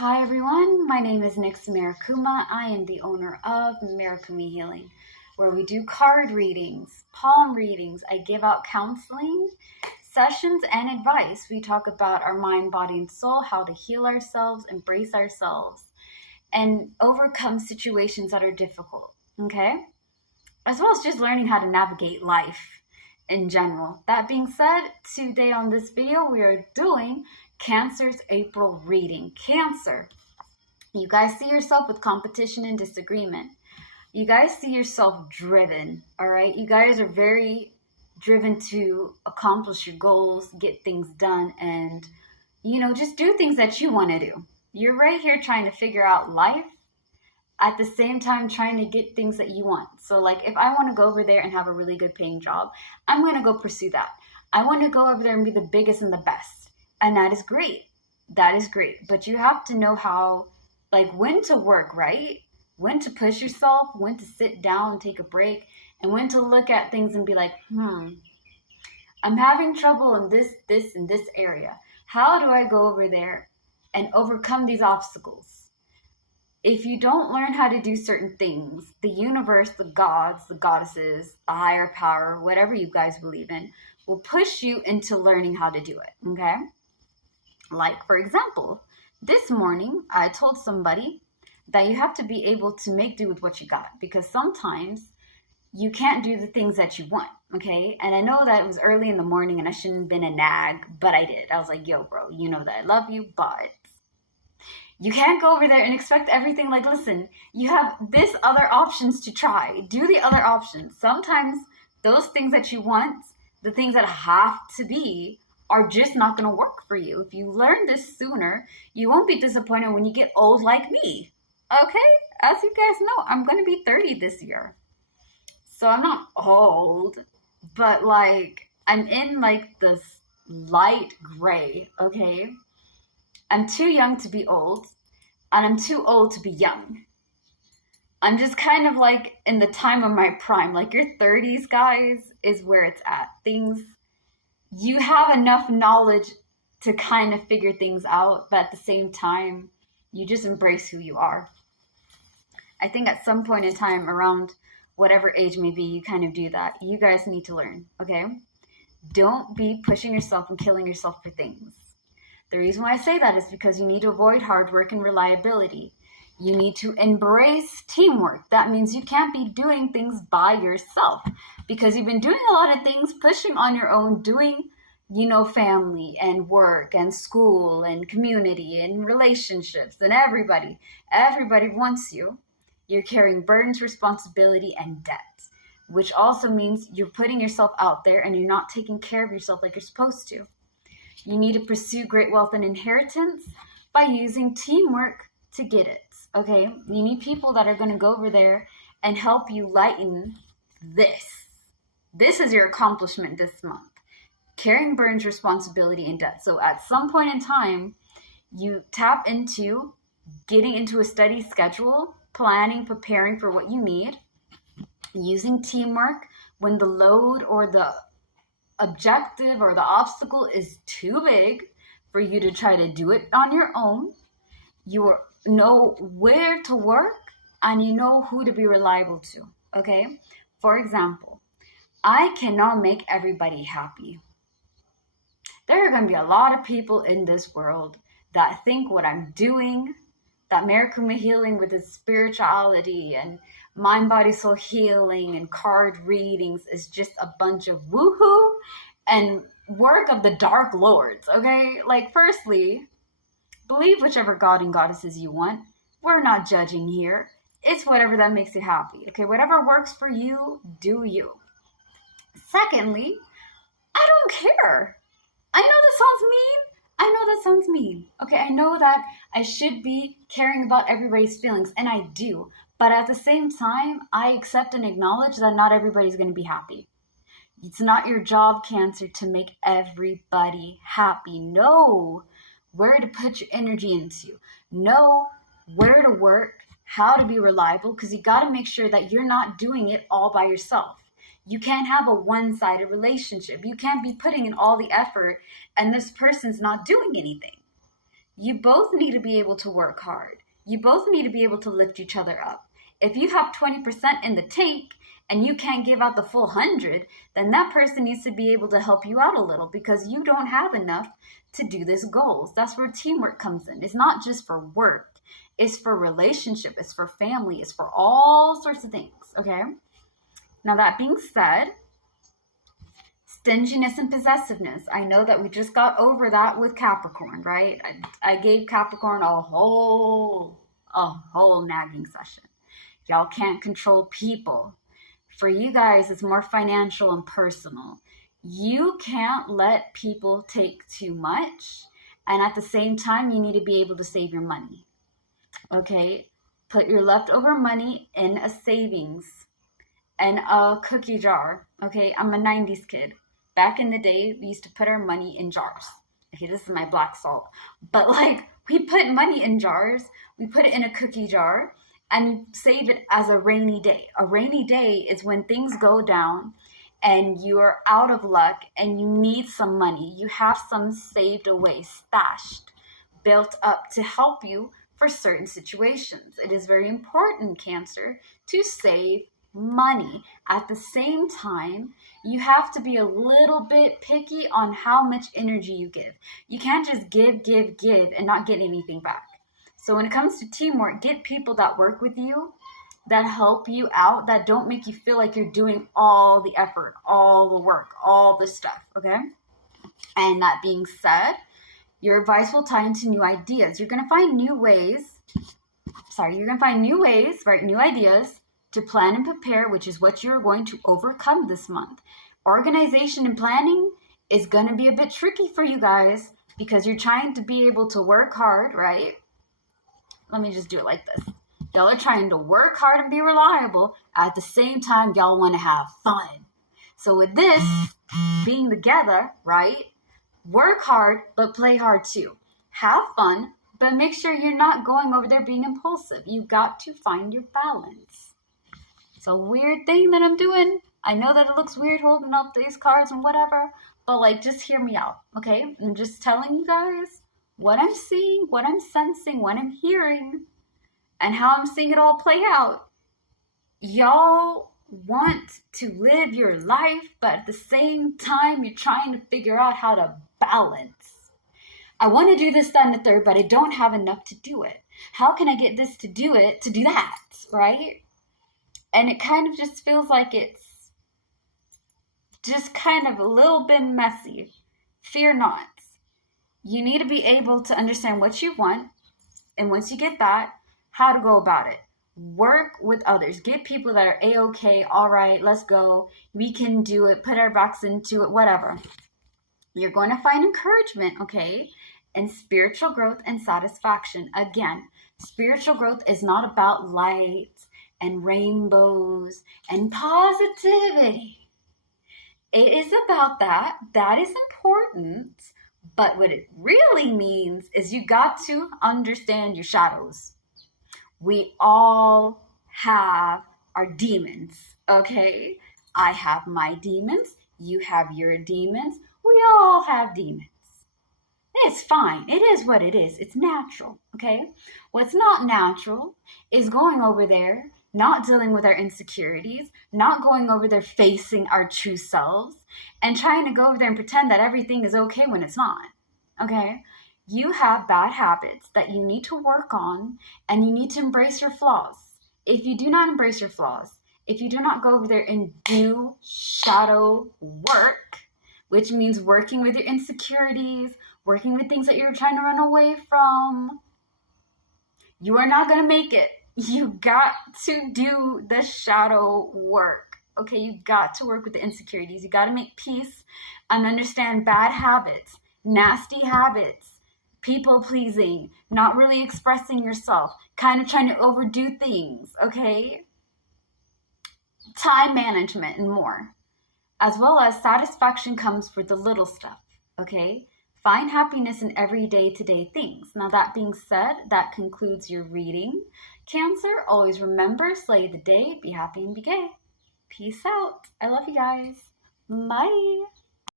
Hi everyone, my name is Nix Marakuma. I am the owner of Marakumi Healing, where we do card readings, palm readings. I give out counseling sessions and advice. We talk about our mind, body, and soul, how to heal ourselves, embrace ourselves, and overcome situations that are difficult, okay? As well as just learning how to navigate life in general. That being said, today on this video, we are doing Cancer's April reading. Cancer, you guys see yourself with competition and disagreement. You guys see yourself driven, all right? You guys are very driven to accomplish your goals, get things done, and, just do things that you want to do. You're right here trying to figure out life at the same time trying to get things that you want. So like if I want to go over there and have a really good paying job, I'm going to go pursue that. I want to go over there and be the biggest and the best. And that is great. That is great. But you have to know how, like when to work, right? When to push yourself, when to sit down and take a break, and when to look at things and be like, I'm having trouble in this, and this area. How do I go over there and overcome these obstacles? If you don't learn how to do certain things, the universe, the gods, the goddesses, a higher power, whatever you guys believe in, will push you into learning how to do it, okay? Like, for example, this morning, I told somebody that you have to be able to make do with what you got, because sometimes you can't do the things that you want, okay? And I know that it was early in the morning and I shouldn't have been a nag, but I did. I was like, yo, bro, you know that I love you, but you can't go over there and expect everything. Like, listen, you have this other options to try. Do the other options. Sometimes those things that you want, the things that have to be, are just not going to work for you. If you learn this sooner, you won't be disappointed when you get old like me. Okay? As you guys know, I'm going to be 30 this year. So I'm not old, but like, I'm in like this light gray, okay? I'm too young to be old, and I'm too old to be young. I'm just kind of like in the time of my prime. Like your 30s, guys, is where it's at. You have enough knowledge to kind of figure things out, but at the same time, you just embrace who you are. I think at some point in time, around whatever age may be, you kind of do that. You guys need to learn, okay? Don't be pushing yourself and killing yourself for things. The reason why I say that is because you need to avoid hard work and reliability. You need to embrace teamwork. That means you can't be doing things by yourself because you've been doing a lot of things, pushing on your own, doing, family and work and school and community and relationships and everybody. Everybody wants you. You're carrying burdens, responsibility, and debt, which also means you're putting yourself out there and you're not taking care of yourself like you're supposed to. You need to pursue great wealth and inheritance by using teamwork to get it, okay? You need people that are going to go over there and help you lighten this. This is your accomplishment this month. Carrying burdens, responsibility, and debt. So at some point in time, you tap into getting into a study schedule, planning, preparing for what you need, using teamwork when the load or the objective or the obstacle is too big for you to try to do it on your own. You know where to work and you know who to be reliable to, okay? For example, I cannot make everybody happy. There are going to be a lot of people in this world that think what I'm doing, that Marakuma Healing with its spirituality and mind, body, soul healing and card readings is just a bunch of woohoo and work of the dark lords, okay? Like, firstly, believe whichever god and goddesses you want. We're not judging here. It's whatever that makes you happy, okay? Whatever works for you, do you. Secondly, I don't care. I know that sounds mean. I know that sounds mean. Okay, I know that I should be caring about everybody's feelings, and I do. But at the same time, I accept and acknowledge that not everybody's going to be happy. It's not your job, Cancer, to make everybody happy. Know where to put your energy into. Know where to work, how to be reliable, because you got to make sure that you're not doing it all by yourself. You can't have a one-sided relationship. You can't be putting in all the effort and this person's not doing anything. You both need to be able to work hard. You both need to be able to lift each other up. If you have 20% in the tank and you can't give out the full 100, then that person needs to be able to help you out a little because you don't have enough to do this goals. That's where teamwork comes in. It's not just for work. It's for relationship. It's for family. It's for all sorts of things, okay? Now, that being said, stinginess and possessiveness. I know that we just got over that with Capricorn, right? I gave Capricorn a whole nagging session. Y'all can't control people. For you guys, it's more financial and personal. You can't let people take too much, and at the same time, you need to be able to save your money. Okay? Put your leftover money in a savings and a cookie jar. Okay? I'm a 90s kid. Back in the day, we used to put our money in jars. Okay, this is my black salt. But like, we put money in jars, we put it in a cookie jar, and save it as a rainy day. A rainy day is when things go down and you're out of luck and you need some money. You have some saved away, stashed, built up to help you for certain situations. It is very important, Cancer, to save money. At the same time, you have to be a little bit picky on how much energy you give. You can't just give and not get anything back. So when it comes to teamwork, get people that work with you, that help you out, that don't make you feel like you're doing all the effort, all the work, all the stuff, okay? And that being said, your advice will tie into new ideas. You're going to find new ways, right? New ideas to plan and prepare, which is what you're going to overcome this month. Organization and planning is going to be a bit tricky for you guys because you're trying to be able to work hard, right? Let me just do it like this. Y'all are trying to work hard and be reliable. At the same time, y'all want to have fun. So with this being together, right? Work hard, but play hard too. Have fun, but make sure you're not going over there being impulsive. You got to find your balance. It's a weird thing that I'm doing. I know that it looks weird holding up these cards and whatever, but like, just hear me out, okay? I'm just telling you guys what I'm seeing, what I'm sensing, what I'm hearing, and how I'm seeing it all play out. Y'all want to live your life, but at the same time, you're trying to figure out how to balance. I want to do this, that, and the third, but I don't have enough to do it. How can I get this to do it, to do that, right? And it kind of just feels like it's just kind of a little bit messy. Fear not. You need to be able to understand what you want, and once you get that, how to go about it. Work with others. Get people that are A-okay, all right, let's go. We can do it, put our backs into it, whatever. You're going to find encouragement, okay, and spiritual growth and satisfaction. Again, spiritual growth is not about light and rainbows and positivity. It is about that. That is important. But what it really means is you got to understand your shadows. We all have our demons, okay? I have my demons. You have your demons. We all have demons. It's fine. It is what it is. It's natural, okay? What's not natural is going over there, not dealing with our insecurities, not going over there facing our true selves, and trying to go over there and pretend that everything is okay when it's not, okay? You have bad habits that you need to work on, and you need to embrace your flaws. If you do not embrace your flaws, if you do not go over there and do shadow work, which means working with your insecurities, working with things that you're trying to run away from, you are not going to make it. You got to do the shadow work. Okay, you got to work with the insecurities. You got to make peace and understand bad habits, nasty habits, people pleasing, not really expressing yourself, kind of trying to overdo things, okay? Time management and more. As well as satisfaction comes for the little stuff, okay? Find happiness in everyday to-day things. Now, that being said, that concludes your reading. Cancer, always remember, slay the day, be happy and be gay. Peace out. I love you guys. Bye.